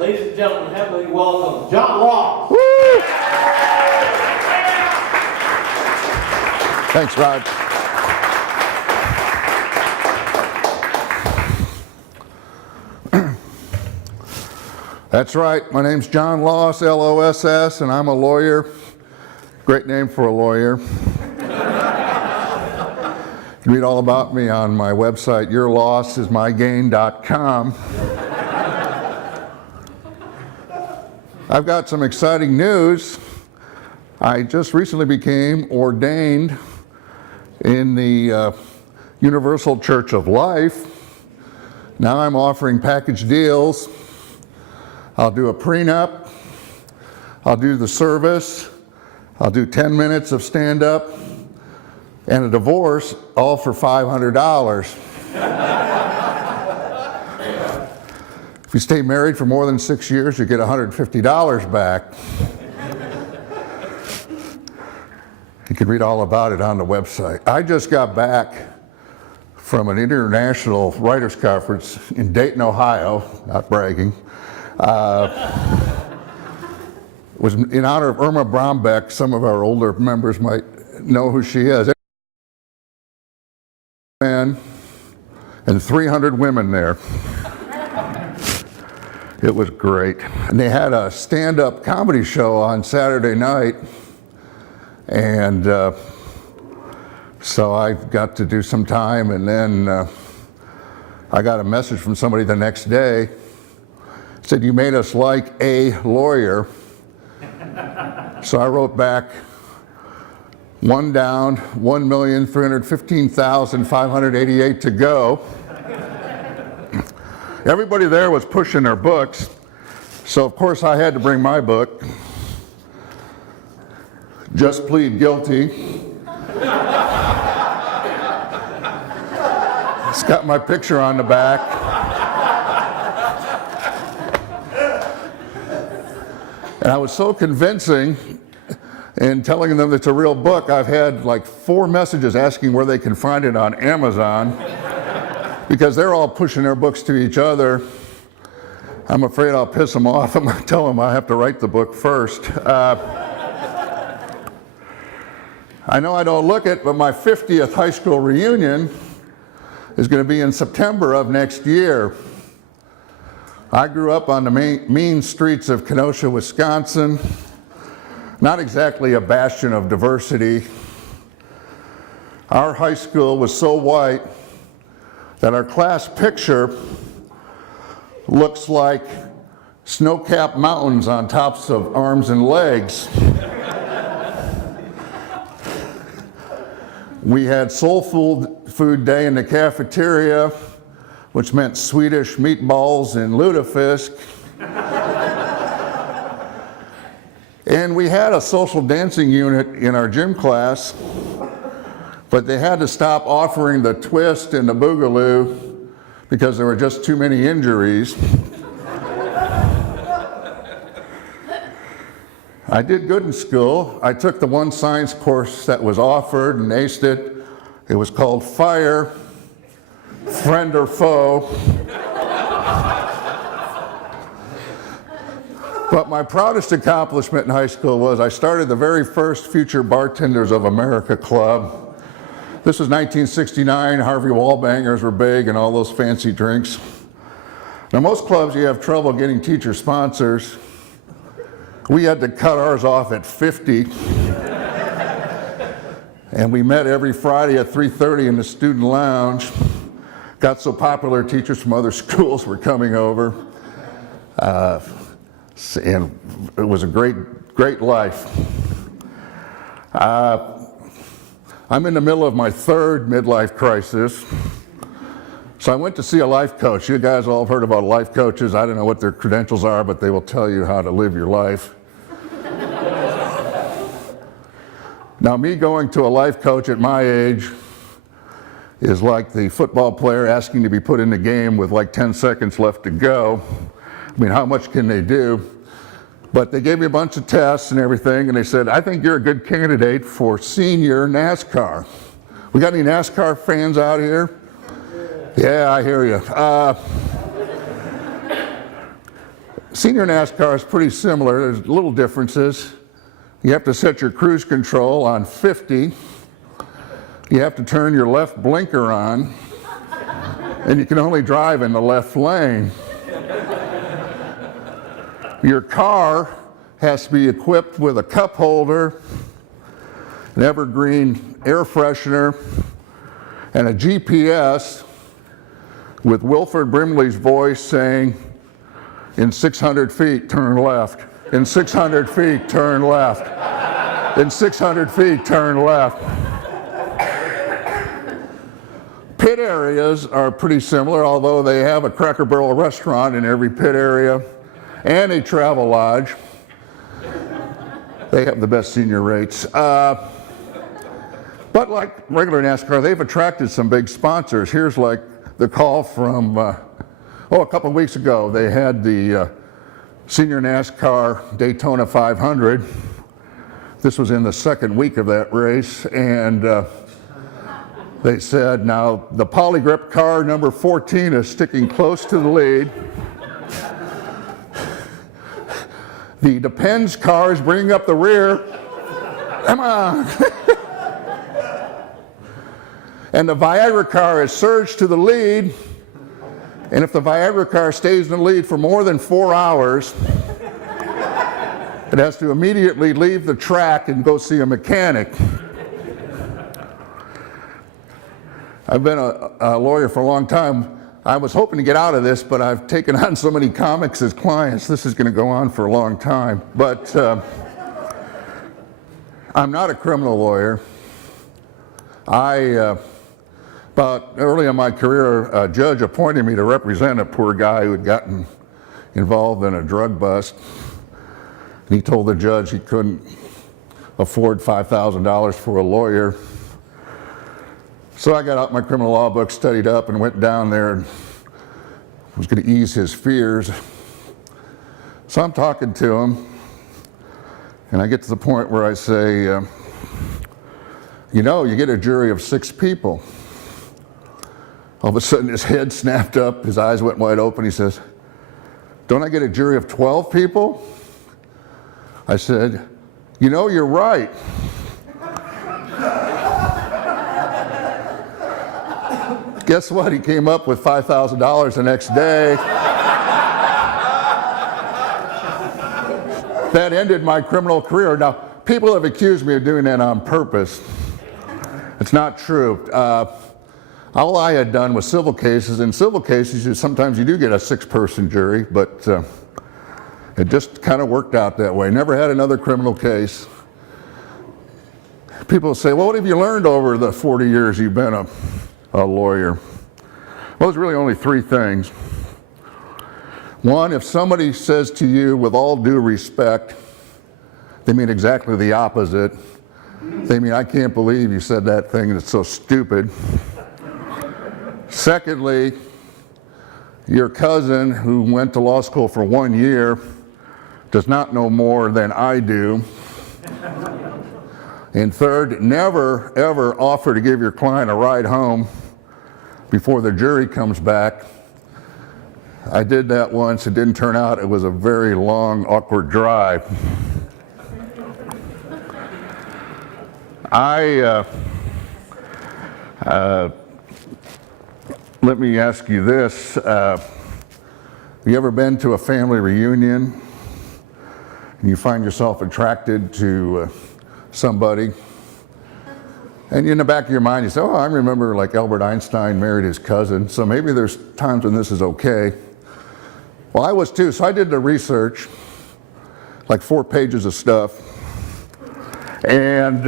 Ladies and gentlemen, heavily welcome John Law. Woo! Thanks, Rod. That's right. My name's John Loss, L-O-S-S, and I'm a lawyer. Great name for a lawyer. You can read all about me on my website, yourlossismygain.com. I've got some exciting news. I just recently became ordained in the Universal Church of Life. Now I'm offering package deals. I'll do a prenup, I'll do the service, I'll do 10 minutes of stand-up, and a divorce, all for $500. If you stay married for more than 6 years, you get $150 back. You can read all about it on the website. I just got back from an international writers conference in Dayton, Ohio, not bragging. Was in honor of Irma Brombeck. Some of our older members might know who she is. Men and 300 women there. It was great. And they had a stand-up comedy show on Saturday night. And so I got to do some time, and then I got a message from somebody the next day. It said, "You made us like a lawyer." So I wrote back, one down, 1,315,588 to go. Everybody there was pushing their books, so of course I had to bring my book, Just Plead Guilty. It's got my picture on the back. And I was so convincing in telling them it's a real book, I've had like 4 messages asking where they can find it on Amazon, because they're all pushing their books to each other. I'm afraid I'll piss them off. I'm going to tell them I have to write the book first. I know I don't look it, but my 50th high school reunion is going to be in September of next year. I grew up on the mean streets of Kenosha, Wisconsin. Not exactly a bastion of diversity. Our high school was so white that our class picture looks like snow-capped mountains on tops of arms and legs. We had soul food day in the cafeteria, which meant Swedish meatballs and lutefisk. And we had a social dancing unit in our gym class, but they had to stop offering the twist and the boogaloo because there were just too many injuries. I did good in school. I took the one science course that was offered and aced it. It was called Fire, Friend or Foe. But my proudest accomplishment in high school was I started the very first Future Bartenders of America Club. This was 1969, Harvey Wallbangers were big and all those fancy drinks. Now most clubs you have trouble getting teacher sponsors. We had to cut ours off at 50. And we met every Friday at 3:30 in the student lounge. Got so popular, teachers from other schools were coming over. And it was a great life. I'm in the middle of my 3rd midlife crisis. So I went to see a life coach. You guys all have heard about life coaches. I don't know what their credentials are, but they will tell you how to live your life. Now, me going to a life coach at my age is like the football player asking to be put in the game with like 10 seconds left to go. I mean, how much can they do? But they gave me a bunch of tests and everything, and they said, "I think you're a good candidate for senior NASCAR." We got any NASCAR fans out here? Yeah, I hear you. Senior NASCAR is pretty similar. There's little differences. You have to set your cruise control on 50. You have to turn your left blinker on, and you can only drive in the left lane. Your car has to be equipped with a cup holder, an evergreen air freshener, and a GPS with Wilford Brimley's voice saying, in 600 feet, turn left. In 600 feet, turn left. In 600 feet, turn left. Pit areas are pretty similar, although they have a Cracker Barrel restaurant in every pit area and a travel lodge. They have the best senior rates. But like regular NASCAR, they've attracted some big sponsors. Here's like the call from, a couple of weeks ago, they had the Senior NASCAR Daytona 500. This was in the second week of that race, and they said, now the Polygrip car number 14 is sticking close to the lead. The Depends car is bringing up the rear. Come on. And the Viagra car has surged to the lead. And if the Viagra car stays in the lead for more than 4 hours, it has to immediately leave the track and go see a mechanic. I've been a lawyer for a long time. I was hoping to get out of this, but I've taken on so many comics as clients, this is going to go on for a long time. But I'm not a criminal lawyer. About early in my career, a judge appointed me to represent a poor guy who had gotten involved in a drug bust. And he told the judge he couldn't afford $5,000 for a lawyer. So I got out my criminal law book, studied up, and went down there and was going to ease his fears. So I'm talking to him, and I get to the point where I say, you get a jury of 6 people. All of a sudden his head snapped up, his eyes went wide open. He says, don't I get a jury of 12 people? I said, you're right. Guess what? He came up with $5,000 the next day. That ended my criminal career. Now, people have accused me of doing that on purpose. It's not true. All I had done was civil cases. In civil cases, sometimes you do get a 6-person jury, but it just kind of worked out that way. Never had another criminal case. People say, well, what have you learned over the 40 years you've been a lawyer? Well, there's really only 3 things. One, if somebody says to you, with all due respect, they mean exactly the opposite. They mean, I can't believe you said that thing, it's so stupid. Secondly, your cousin who went to law school for 1 year does not know more than I do. And third, never, ever offer to give your client a ride home before the jury comes back. I did that once. It didn't turn out. It was a very long, awkward drive. Let me ask you this. Have you ever been to a family reunion and you find yourself attracted to somebody? And in the back of your mind, you say, I remember like Albert Einstein married his cousin, so maybe there's times when this is okay. Well, I was too, so I did the research, like 4 pages of stuff. And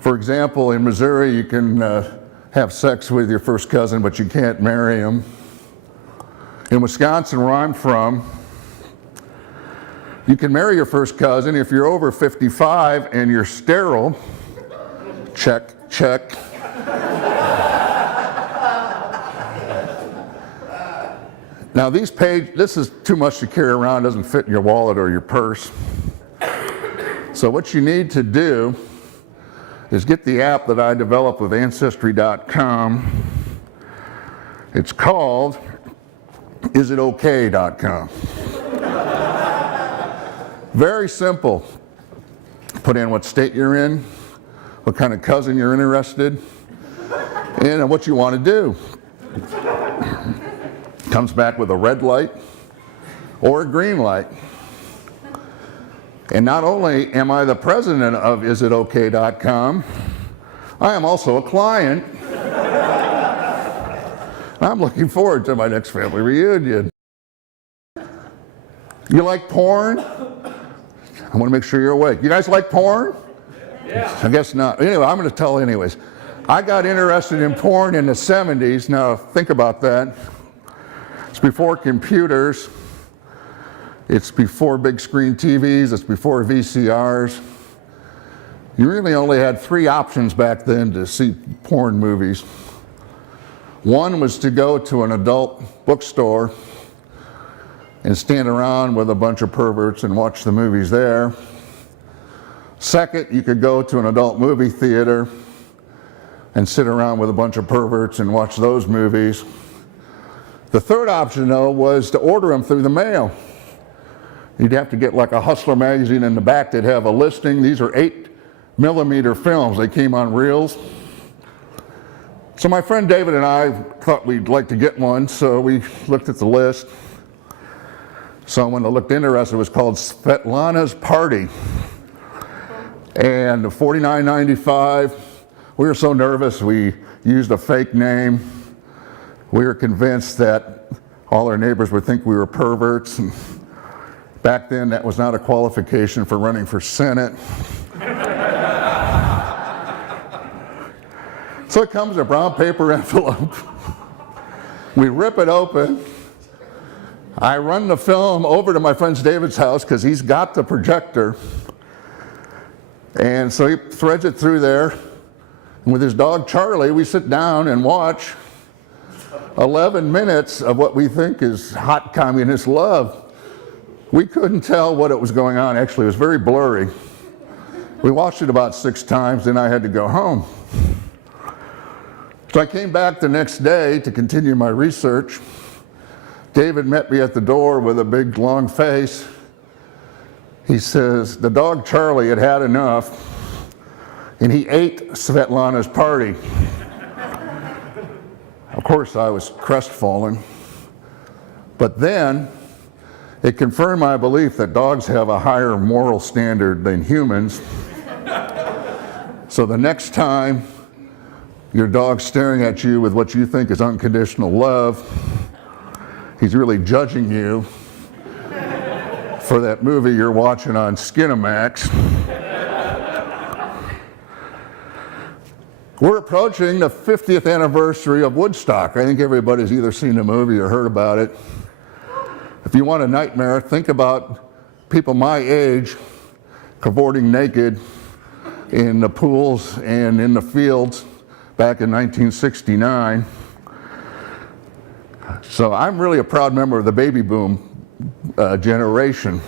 for example, in Missouri, you can have sex with your first cousin, but you can't marry him. In Wisconsin, where I'm from, you can marry your first cousin if you're over 55 and you're sterile. Check, check. Now this is too much to carry around, doesn't fit in your wallet or your purse. So what you need to do is get the app that I developed with Ancestry.com. It's called isitokay.com. Very simple. Put in what state you're in, what kind of cousin you're interested in, and what you want to do. Comes back with a red light or a green light. And not only am I the president of isitokay.com, I am also a client. I'm looking forward to my next family reunion. You like porn? I want to make sure you're awake. You guys like porn? Yeah. I guess not. Anyway, I'm going to tell anyways. I got interested in porn in the 70s. Now, think about that. It's before computers. It's before big screen TVs. It's before VCRs. You really only had 3 options back then to see porn movies. One was to go to an adult bookstore and stand around with a bunch of perverts and watch the movies there. Second, you could go to an adult movie theater and sit around with a bunch of perverts and watch those movies. The third option, though, was to order them through the mail. You'd have to get like a Hustler magazine in the back that'd have a listing. These are 8mm films. They came on reels. So my friend David and I thought we'd like to get one, so we looked at the list. Someone that looked interested was called Svetlana's Party. And $49.95. We were so nervous we used a fake name. We were convinced that all our neighbors would think we were perverts. And back then that was not a qualification for running for Senate. So it comes in a brown paper envelope. We rip it open. I run the film over to my friend David's house because he's got the projector. And so he threads it through there. And with his dog Charlie, we sit down and watch 11 minutes of what we think is hot communist love. We couldn't tell what it was going on. Actually, it was very blurry. We watched it about 6 times, then I had to go home. So I came back the next day to continue my research. David met me at the door with a big, long face. He says, the dog Charlie had had enough, and he ate Svetlana's Party. Of course, I was crestfallen. But then, it confirmed my belief that dogs have a higher moral standard than humans. So the next time your dog's staring at you with what you think is unconditional love, he's really judging you for that movie you're watching on Skinamax. We're approaching the 50th anniversary of Woodstock. I think everybody's either seen the movie or heard about it. If you want a nightmare, think about people my age cavorting naked in the pools and in the fields back in 1969. So I'm really a proud member of the baby boom generation.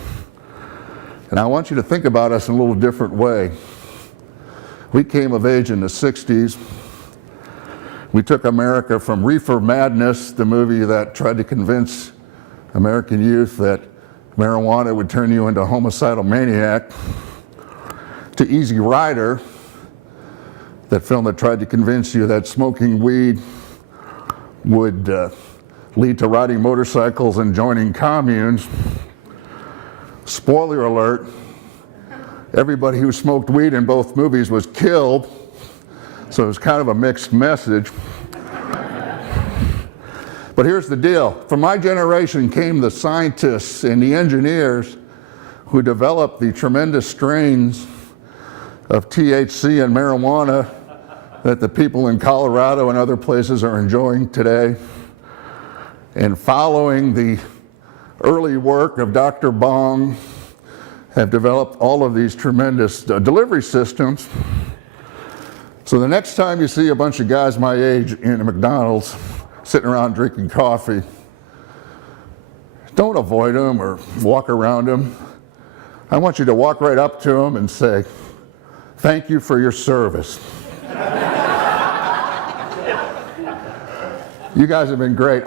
And I want you to think about us in a little different way. We came of age in the 60s. We took America from Reefer Madness, the movie that tried to convince American youth that marijuana would turn you into a homicidal maniac, to Easy Rider, that film that tried to convince you that smoking weed would lead to riding motorcycles and joining communes. Spoiler alert, everybody who smoked weed in both movies was killed, so it was kind of a mixed message. But here's the deal. From my generation came the scientists and the engineers who developed the tremendous strains of THC and marijuana that the people in Colorado and other places are enjoying today. And following the early work of Dr. Bong, have developed all of these tremendous delivery systems. So the next time you see a bunch of guys my age in a McDonald's sitting around drinking coffee, don't avoid them or walk around them. I want you to walk right up to them and say, "Thank you for your service." You guys have been great.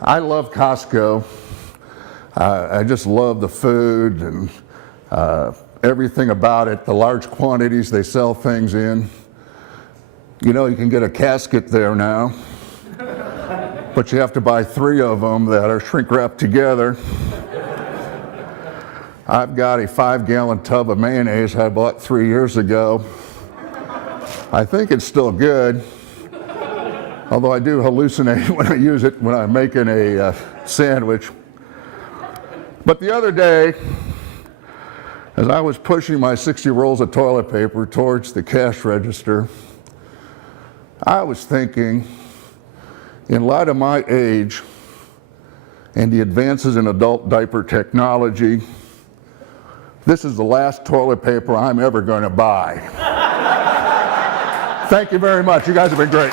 I love Costco. I just love the food and everything about it, the large quantities they sell things in. You know, you can get a casket there now, but you have to buy 3 of them that are shrink wrapped together. I've got a 5-gallon tub of mayonnaise I bought 3 years ago. I think it's still good, although I do hallucinate when I use it when I'm making a sandwich. But the other day, as I was pushing my 60 rolls of toilet paper towards the cash register, I was thinking, in light of my age and the advances in adult diaper technology, this is the last toilet paper I'm ever going to buy. Thank you very much. You guys have been great.